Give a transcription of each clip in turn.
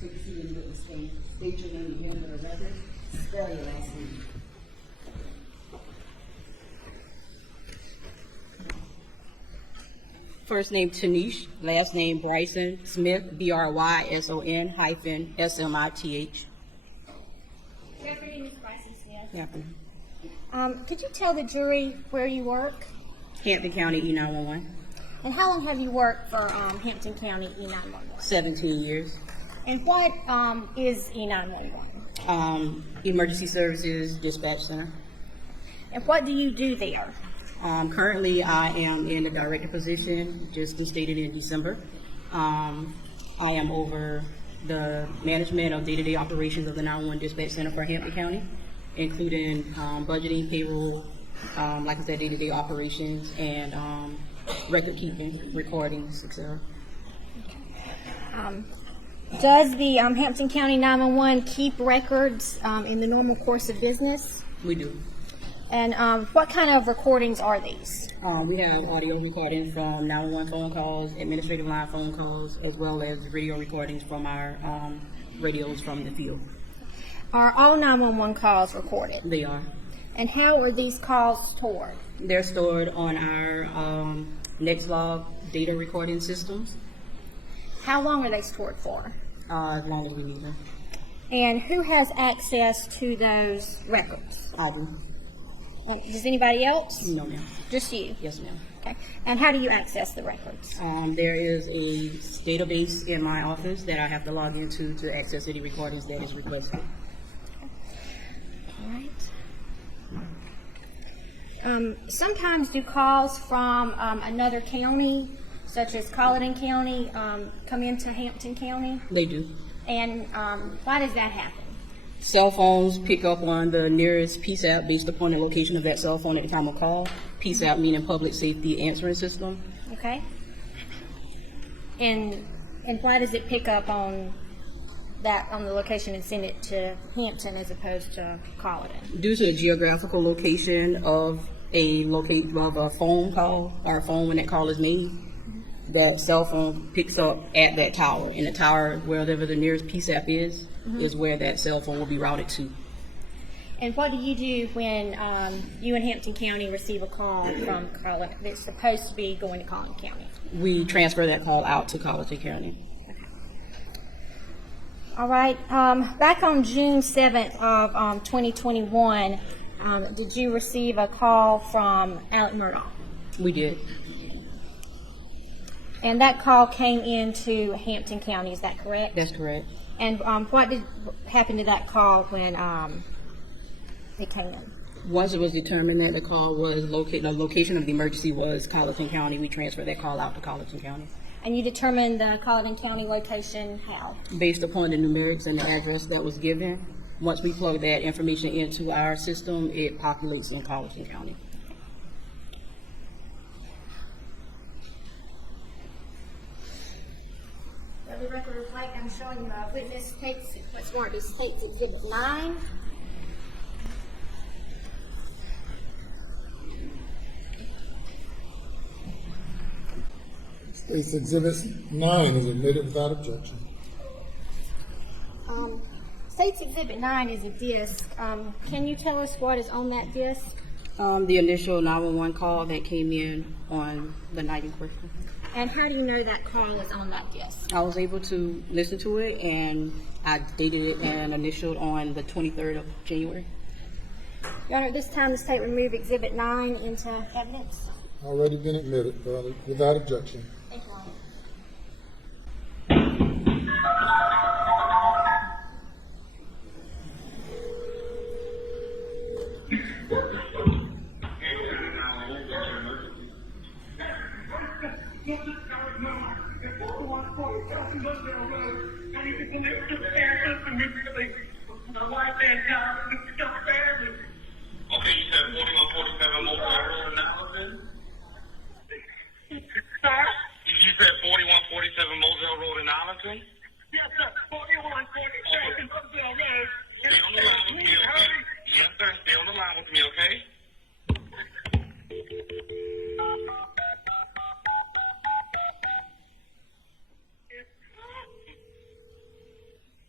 Take a seat and witness stand. State your name again for the record. Spell your last name. First name Tenish, last name Bryson-Smith, Bryson-Smith. Good afternoon, Ms. Bryson-Smith. Good afternoon. Could you tell the jury where you work? Hampton County E911. And how long have you worked for Hampton County E911? 17 years. And what is E911? Emergency Services Dispatch Center. And what do you do there? Currently, I am in the director position, just instated in December. I am over the management of day-to-day operations of the 911 Dispatch Center for Hampton County, including budgeting, payroll, like I said, day-to-day operations, and record keeping, recordings, etc. Does the Hampton County 911 keep records in the normal course of business? We do. And what kind of recordings are these? We have audio recordings from 911 phone calls, administrative line phone calls, as well as radio recordings from our radios from the field. Are all 911 calls recorded? They are. And how are these calls stored? They're stored on our NextLog data recording systems. How long are they stored for? As long as we need them. And who has access to those records? I do. And does anybody else? No, ma'am. Just you? Yes, ma'am. Okay. And how do you access the records? There is a database in my office that I have to log into to access any recordings that is requested. All right. Sometimes do calls from another county, such as Colleton County, come into Hampton County? They do. And why does that happen? Cell phones pick up on the nearest PSAP based upon the location of that cell phone at the time of call. PSAP meaning Public Safety Answering System. Okay. And why does it pick up on that on the location and send it to Hampton as opposed to Colleton? Due to the geographical location of a phone call or a phone when that call is made, the cell phone picks up at that tower, and the tower, wherever the nearest PSAP is where that cell phone will be routed to. And what do you do when you in Hampton County receive a call from Colleton that's supposed to be going to Colleton County? We transfer that call out to Colleton County. All right. Back on June 7th of 2021, did you receive a call from Alexander Murdaugh? We did. And that call came into Hampton County, is that correct? That's correct. And what did happen to that call when it came in? Once it was determined that the call was located, the location of the emergency was Colleton County, we transferred that call out to Colleton County. And you determined the Colleton County location how? Based upon the numerics and the address that was given, once we plug that information into our system, it populates in Colleton County. The record of light, I'm showing you witness takes what's marked as States Exhibit 9. States Exhibit 9 is admitted without objection. States Exhibit 9 is a disc. Can you tell us what is on that disc? The initial 911 call that came in on the night in question. And how do you know that call is on that disc? I was able to listen to it, and I dated it and initialed on the 23rd of January. Your Honor, at this time the state remove Exhibit 9 into evidence. Already been admitted without objection. Thank you, Your Honor. Okay, you said 4147 Mobile Road analysis? Sir? You said 4147 Moselle Road in Arlington? Yes, sir. 4147 Moselle Road. Stay on the line with me, okay? Yes, sir. Stay on the line with me, okay?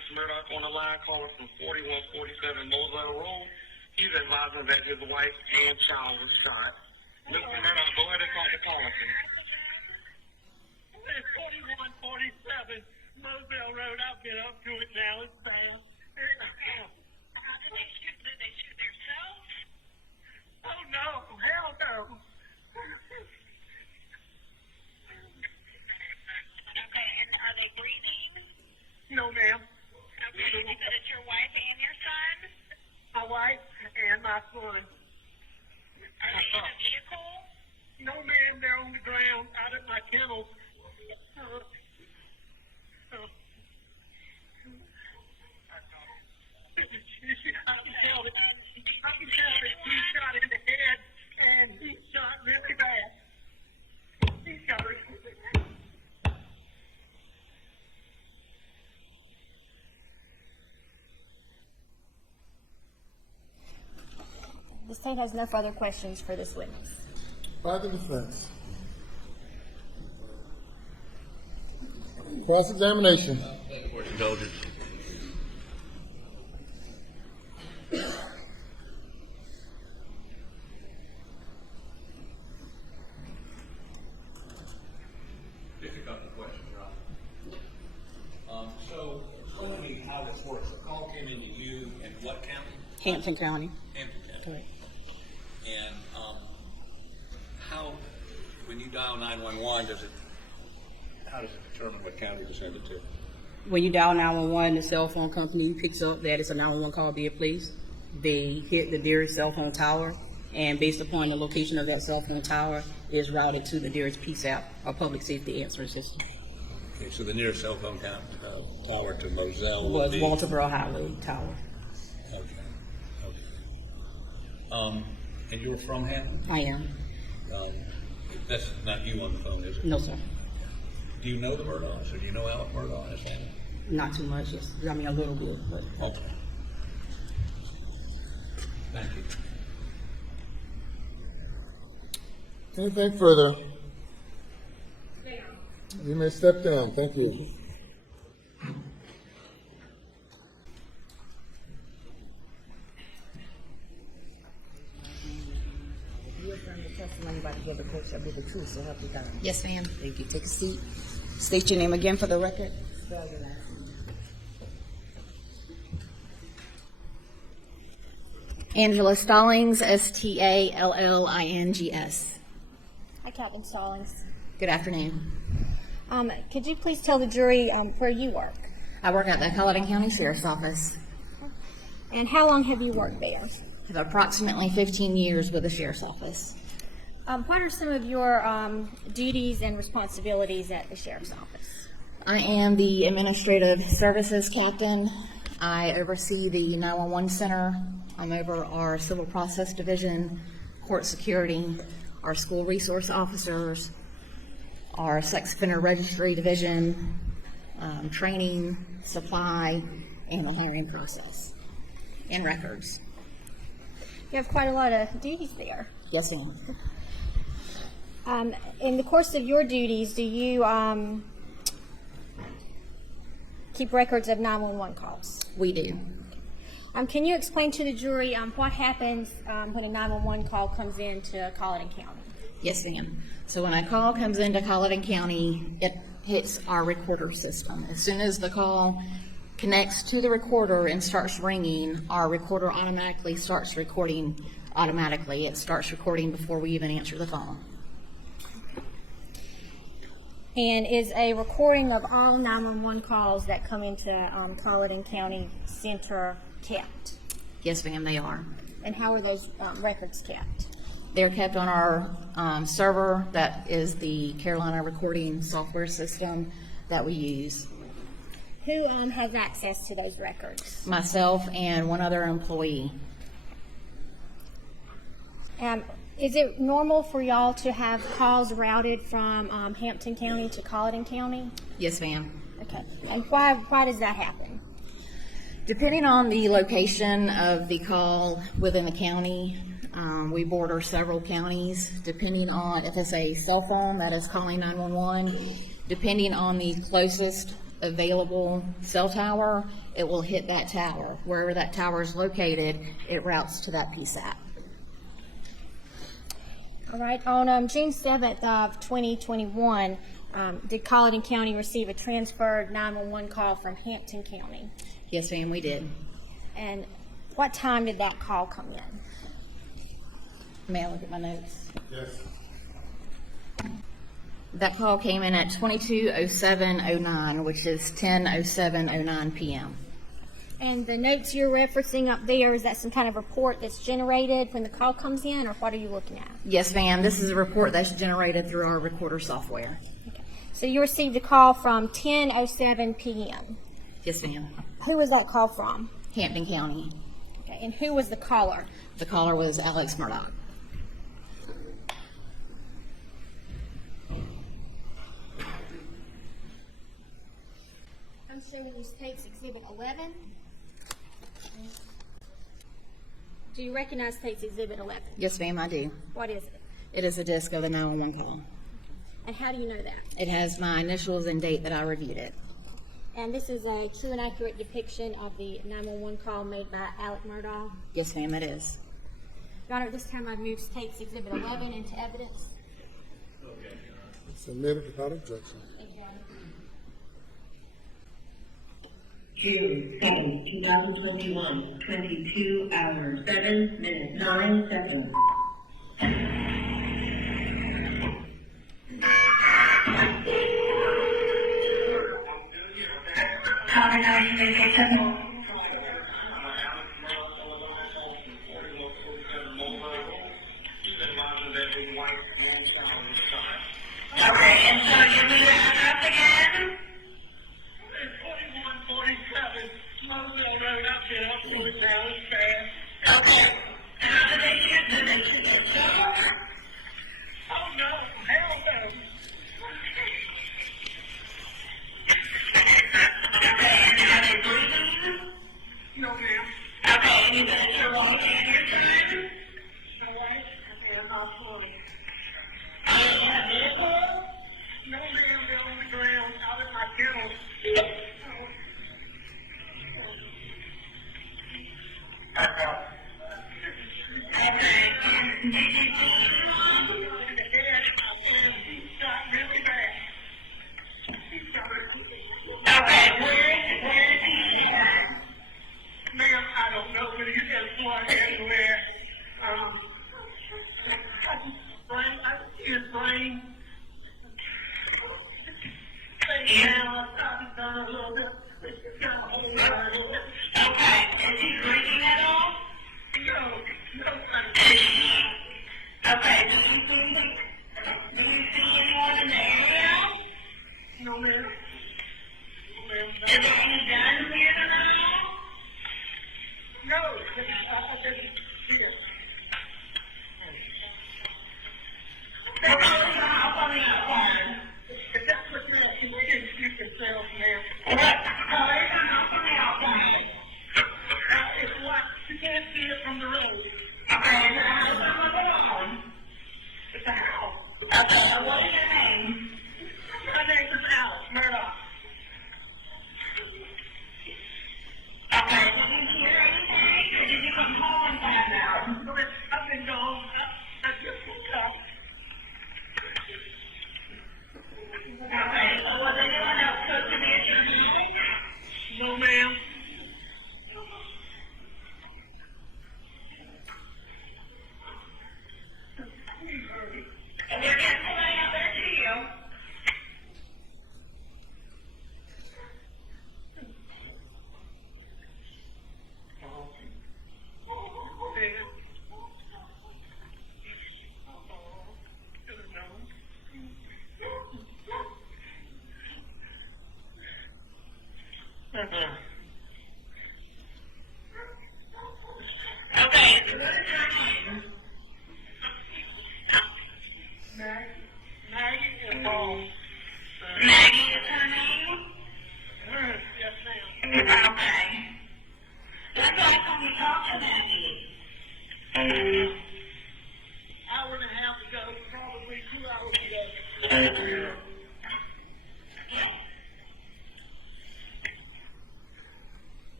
advising that his wife and child was shot. Mr. Murdaugh, go ahead and call the policy. It's 4147 Mobile Road. I'll get up to it now. It's down. Did they shoot themselves? Oh, no. Hell no. Okay, and are they breathing? No, ma'am. Okay, you said it's your wife and your son? My wife and my son. Are they in a vehicle? No, ma'am. They're on the ground out at my kennels. I can tell that he shot in the head and he shot really bad. He shot really bad. The state has no further questions for this witness. By the defense. Cross-examination. Thank you for your indulgence. Just a couple of questions, Rob. So, explain to me how this works. A call came into you in what county? Hampton County. Hampton County. Correct. And how, when you dial 911, how does it determine what county to send it to? When you dial 911, the cell phone company picks up that it's a 911 call, be it please. They hit the nearest cell phone tower, and based upon the location of that cell phone tower, it is routed to the nearest PSAP, or public safety answering system. Okay, so the nearest cell phone tower to Moselle would Was be... Walterboro Highway Tower. Okay. And you're from Hampton? I am. That's not you on the phone, is it? No, sir. Do you know the Murdaughs, or do you know Alec Murdaugh and his family? Not too much. Yes. I mean, a little bit, but Okay. Thank you. Anything further? You may step down. Thank you. You affirm the testimony about to give the court shall be the truth, so help you God. Yes, ma'am. Thank you. Take a seat. State your name again for the record. Spell your last name. Angela Stallings, Stallings. Hi, Captain Stallings. Good afternoon. Could you please tell the jury where you work? I work at the Colleton County Sheriff's Office. And how long have you worked there? I have approximately 15 years with the Sheriff's Office. What are some of your duties and responsibilities at the Sheriff's Office? I am the Administrative Services Captain. I oversee the 911 Center. I'm over our Civil Process Division, Court Security, our School Resource Officers, our Sex Offender Registry Division, training, supply, and the hiring process, and records. You have quite a lot of duties there. Yes, ma'am. In the course of your duties, do you keep records of 911 calls? We do. Can you explain to the jury what happens when a 911 call comes into Colleton County? Yes, ma'am. So when a call comes into Colleton County, it hits our recorder system. As soon as the call connects to the recorder and starts ringing, our recorder automatically starts recording automatically. It starts recording before we even answer the phone. And is a recording of all 911 calls that come into Colleton County Center kept? Yes, ma'am, they are. And how are those records kept? They're kept on our server. That is the Carolina recording software system that we use. Who has access to those records? Myself and one other employee. Is it normal for y'all to have calls routed from Hampton County to Colleton County? Yes, ma'am. Okay. And why does that happen? Depending on the location of the call within the county, we border several counties. Depending on if it's a cell phone that is calling 911, depending on the closest available cell tower, it will hit that tower. Wherever that tower is located, it routes to that PSAP. All right, on June 7th of 2021, did Colleton County receive a transferred 911 call from Hampton County? Yes, ma'am, we did. And what time did that call come in? May I look at my notes? Yes. That call came in at 22:07:09, which is 10:07:09 p.m. And the notes you're referencing up there, is that some kind of report that's generated when the call comes in, or what are you looking at? Yes, ma'am. This is a report that's generated through our recorder software. Okay. So you received a call from 10:07 p.m. Yes, ma'am. Who was that call from? Hampton County. Okay. And who was the caller? The caller was Alex Murdaugh. I'm showing you tapes Exhibit 11. Do you recognize tapes Exhibit 11? Yes, ma'am, I do. What is it? It is a disc of the 911 call. And how do you know that? It has my initials and date that I reviewed it. And this is a true and accurate depiction of the 911 call made by Alec Murdaugh. Yes, ma'am, it is. Your Honor, at this time I've moved tapes Exhibit 11 into evidence. Submitted without objection. Thank you, Your Honor. June 2nd, 2021, 22 hours, 7 minutes, 9 seconds. Colleton County, Community Center. Okay, and so give me the address again. 4147 Moselle Road. I've been up to it now. It's bad. Okay. How did they shoot? Did they shoot themselves? Oh no, hell no. Okay, and are they breathing? No, ma'am. Okay, and you got your right hand, your side? All right. Okay, I'm not sorry. Are you in a vehicle? No, ma'am. They're on the ground out at my kennel. Okay. Did you see The dad, he shot really bad. He shot her. Okay, where is he shot? Ma'am, I don't know, but he's got blood everywhere. I see his brain. Now, I've done a little bit. It's got a whole lot of it. Okay, is he breathing at all? No, Okay, do you see anyone in the area? no, ma'am. No, ma'am. Is there any guns here tonight? No, I didn't see it. So close your mouth on the outside. If that's what you're asking, you can shoot yourself, ma'am. What? Close your mouth on the outside. It's what? You can't see it from the road. Okay, is the house on the lawn? It's a house. Okay, so what is your name? My name is Alex Murdaugh. Okay, did you hear anything? Or did you come home and find out? I've been gone. I just woke up. Okay, so was anyone else supposed to be at your meeting? No, ma'am. And they're getting somebody out there to you. Okay, so what is your name? Maggie and Paul. Maggie is her name? Yes, ma'am. Okay. That's why can we talk to Maggie? Hour and a half ago, probably 2 hours ago. Okay.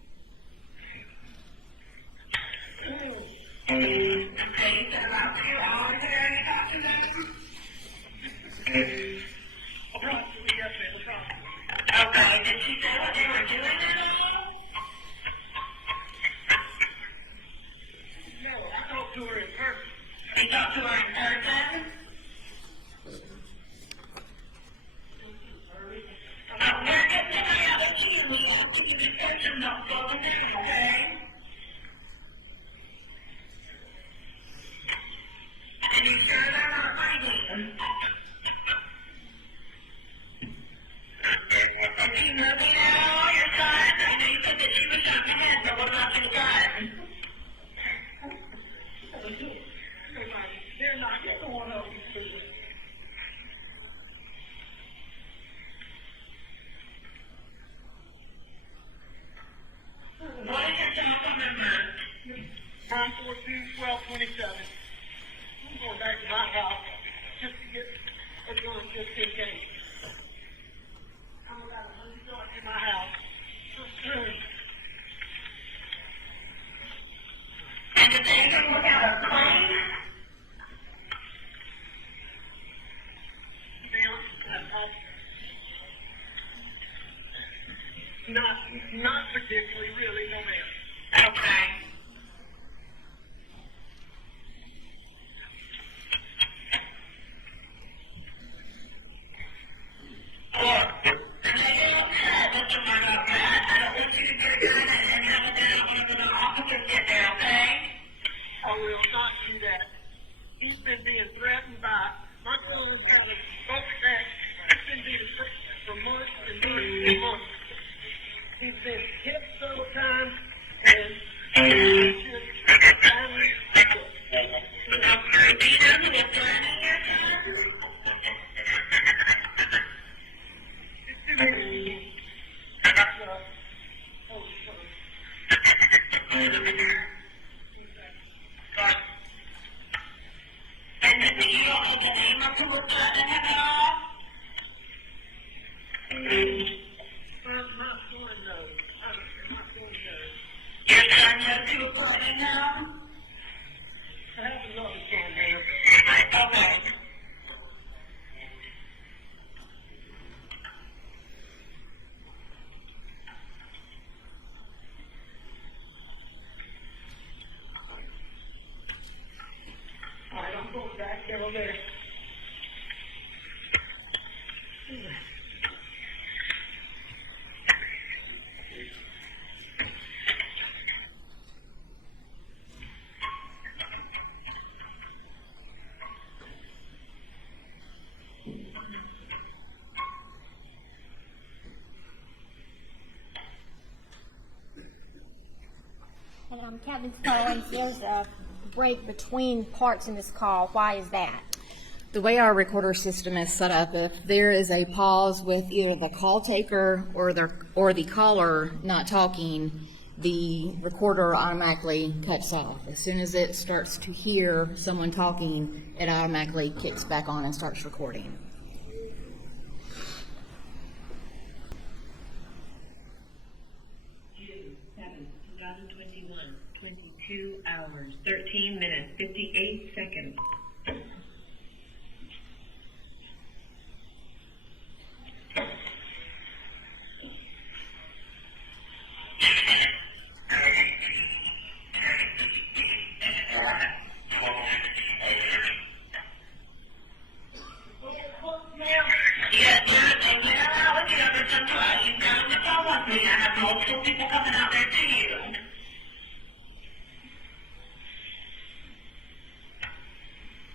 Okay, you said about 2 hours ago you talked to them? Approximately, yes, ma'am, approximately. Okay, did she say what they were doing at all? No, I talked to her in person. You talked to her in person? We're getting to have a key. We have to give attention, don't go to them, okay? And you sure they're not fighting? Is she moving at all, your son? I know you said that she was shot in the head, but what about your son? They're not going over. What is your telephone number? 942-1227. I'm going back to my house just to get a gun just in case. I'm about 100 yards from my house. And did anyone look at a claim? Not particularly, really, no ma'am. Okay. Look, maybe okay, Mr. Murdaugh, I don't want you to get a gun and have a gun when the officers get there, okay? I will not do that. He's been being threatened by my Colleton County folks that he's been being threatened for months and months and months. He's been hit several times and it's just family. Okay, do you know who is threatening your son? It's too many. And do you know the name of who was threatening him at all? My son knows. My son knows. Your son knows who was threatening him? I have another son there. Okay. All right, I'm going back there over there. And Captain Stallings, there's a break between parts in this call. Why is that? The way our recorder system is set up, if there is a pause with either the call taker or the caller not talking, the recorder automatically cuts off. As soon as it starts to hear someone talking, it automatically kicks back on and starts recording. June 7th, 2021, 22 hours, 13 minutes, 58 seconds. Multiple people coming out there to you. 911,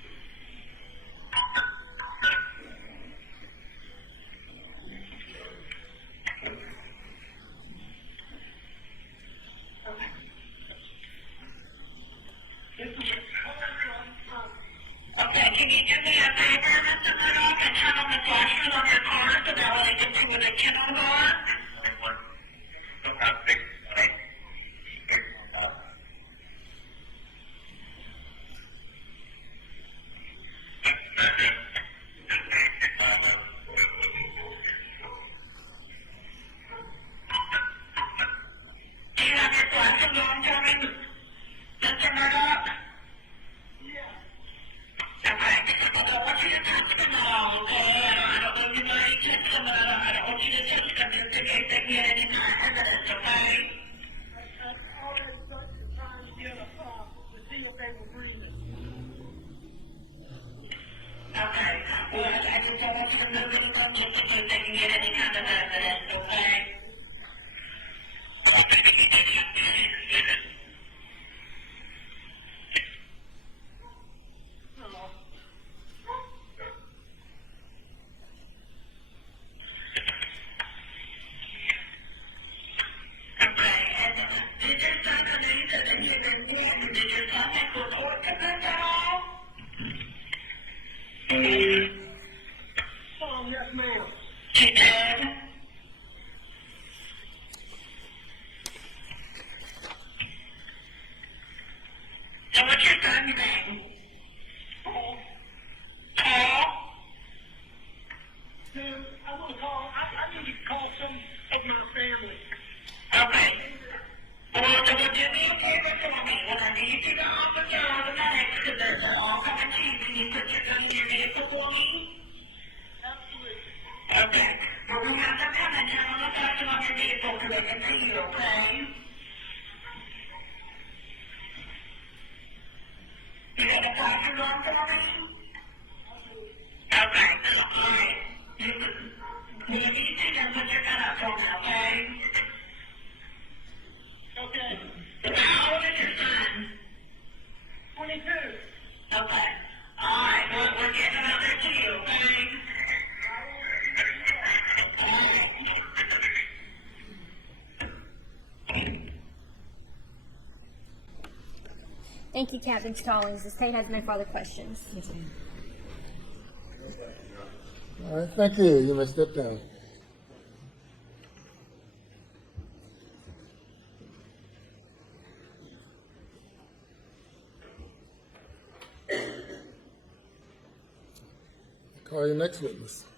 Yes, ma'am. She did. So what's your son's name? Paul. Paul? Ma'am, I want to call, I need to call some of my family. Okay. Well, so would you do me a favor for me? When I need you to on the job in the next, because they're all coming to you, can you put your gun in your vehicle for me? Absolutely. Okay. We're going to have to come and turn on the flashing on your vehicle so they can see you, okay? You got the flashers on for me? Okay. Alright. You need to just put your gun up for me, okay? Okay. How old is your son? 22. Okay. Alright, well, we're getting out there to you, okay? Thank you, Captain Stallings. The state has no further questions. All right, thank you. You may step down. Call your next witness.